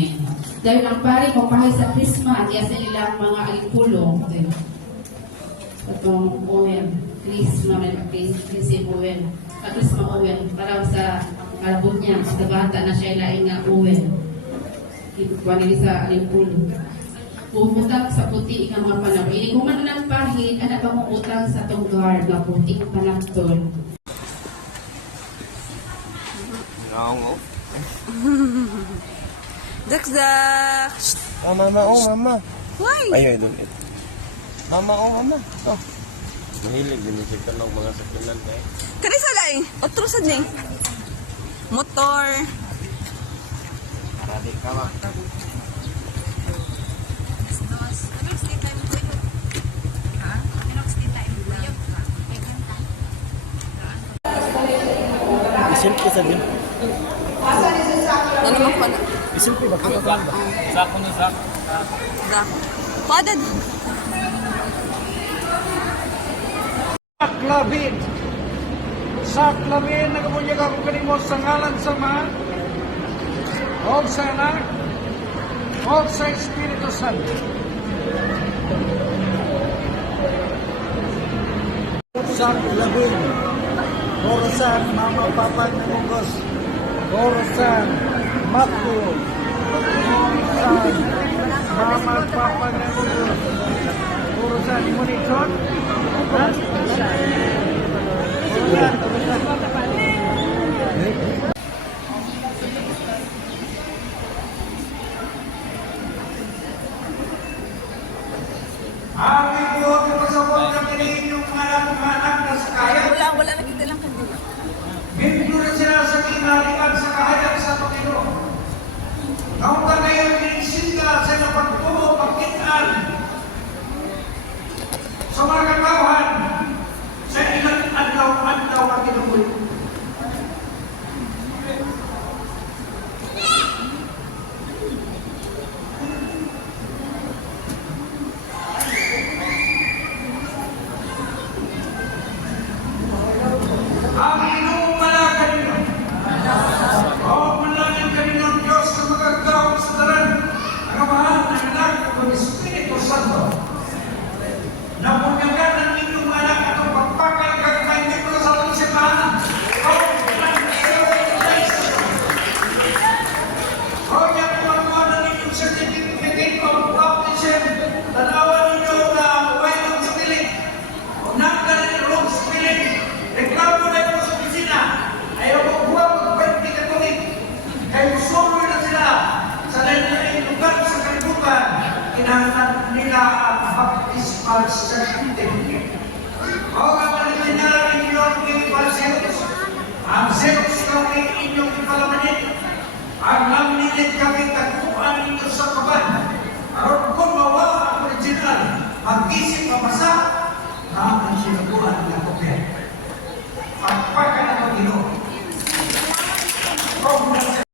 namin. Dahil ang pari papahay sa Krisma at sa nilang mga alipulo. Itong Owen, Krisma Owen. Krisma Owen, para sa alabot niya, sa bata na siya ilaing nga Owen. Ikuha nila sa alipulo. Pumutak sa puti nga mga panahon. Ini kung man ng pahid, anak pa mong utang sa tong guard na puting panagton. Naong. Zak. Oh, mama, mama. Why? Ay, doon. Mama, mama. Oh. Mahilig din siya ka ng mga sakilan eh. Kanisa lay, otro sad ni. Motor. Parati ka ba? Isimple sa din. Ano naman ko na? Isimple ba? Sako na sako. Dak. Padad. Saklabin, nagabunyag ako kanimo sa ngalan sa mga o sa anak o sa Espiritu Santo. Saklabin, Orasan, Mama Papa Namugos, Orasan, Matthew, Orasan, Mama Papa Namugos, Orasan, Imunichon, Amin po, kapasabot na pinihin yung anak na sa kaya. Wala na kita lang kanila. Bibigyo na sila sa kinalikan sa kahayag sa Panginoon. Ngayon ka ngayon, inisinda sa napagtumo, pagkitaan sa mga kakawahan sa ilang adlaw na kinukulit. Ang inuumala kanino. O manalangin kanino ang Diyos na magagawang sa daran ang amahan ng anak ng Espiritu Santo. Napunyagan ng inyong anak atong pagpakay kagmay nito sa ating simbahan. O yan ang mga ng inyong certificate of baptism. Tanawan ninyo na uway ng spirit. O nanggal ng wrong spirit. Reklamo na ito sa opisina. Ayaw ko buwag mag-20 katulik. Kayo solo na sila sa lain-lain lugar sa kalibutan. Kinahanglan nila ang baptismal certificate. O kapalitin na rin inyong ipalseros. Ang seros kami inyong ipalamanin. Ang laminit kami taguan ninyo sa kaban. Aron kung mawa ang original, mag-isip mabasa, na ang sinabuhan na kopya. Pagpakan ng Panginoon.